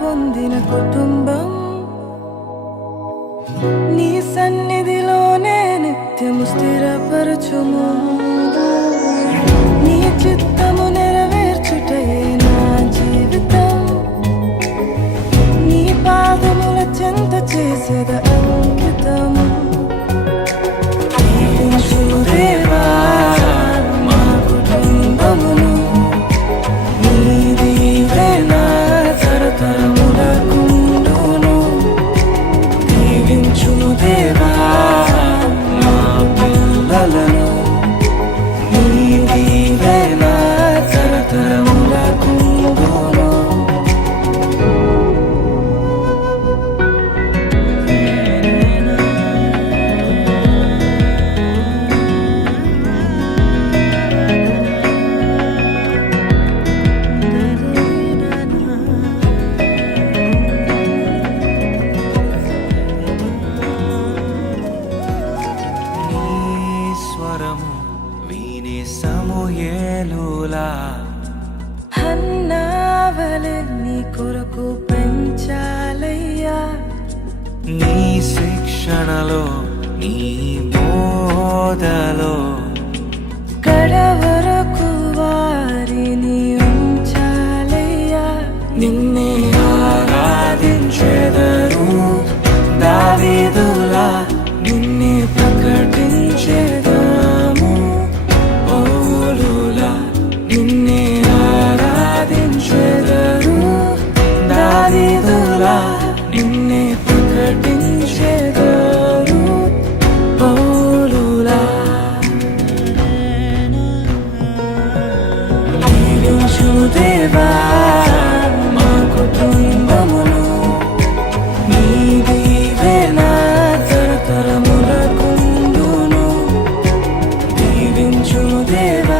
పొందిన కుటుంబం నీ సన్నిధిలోనే నిత్యము స్థిరపరచుము. నీ చిత్తము నెరవేర్చుటయే నా జీవితం. నీ పాదముల చెంత చేసేద అంకితము. దేవా మా కుటుంబమును నీదివేనా తరతరములకుండును. దీవించుము దేవా మా పిల్లలను నీదివేనా తరతరములకుండును. వీని సమూయేలులా హన్నావలె నీ కొరకు పెంచాలయ్యా. నీ శిక్షణలో నీ బోధలో కడవరకు వారిని ఉంచాలయ్యా. నిన్నే ఆరాధించెదరు దావీదులా నిన్నే ప్రకటించెదము. పౌలులా నిన్నే ఆరాధించెదరు దావీదులా నిన్నే ప్రకటించెదరు. పౌలులా దీవించుము దేవా మా కుటుంబమును నీదివేనా తరతరములకుండును. దీవించుము దేవా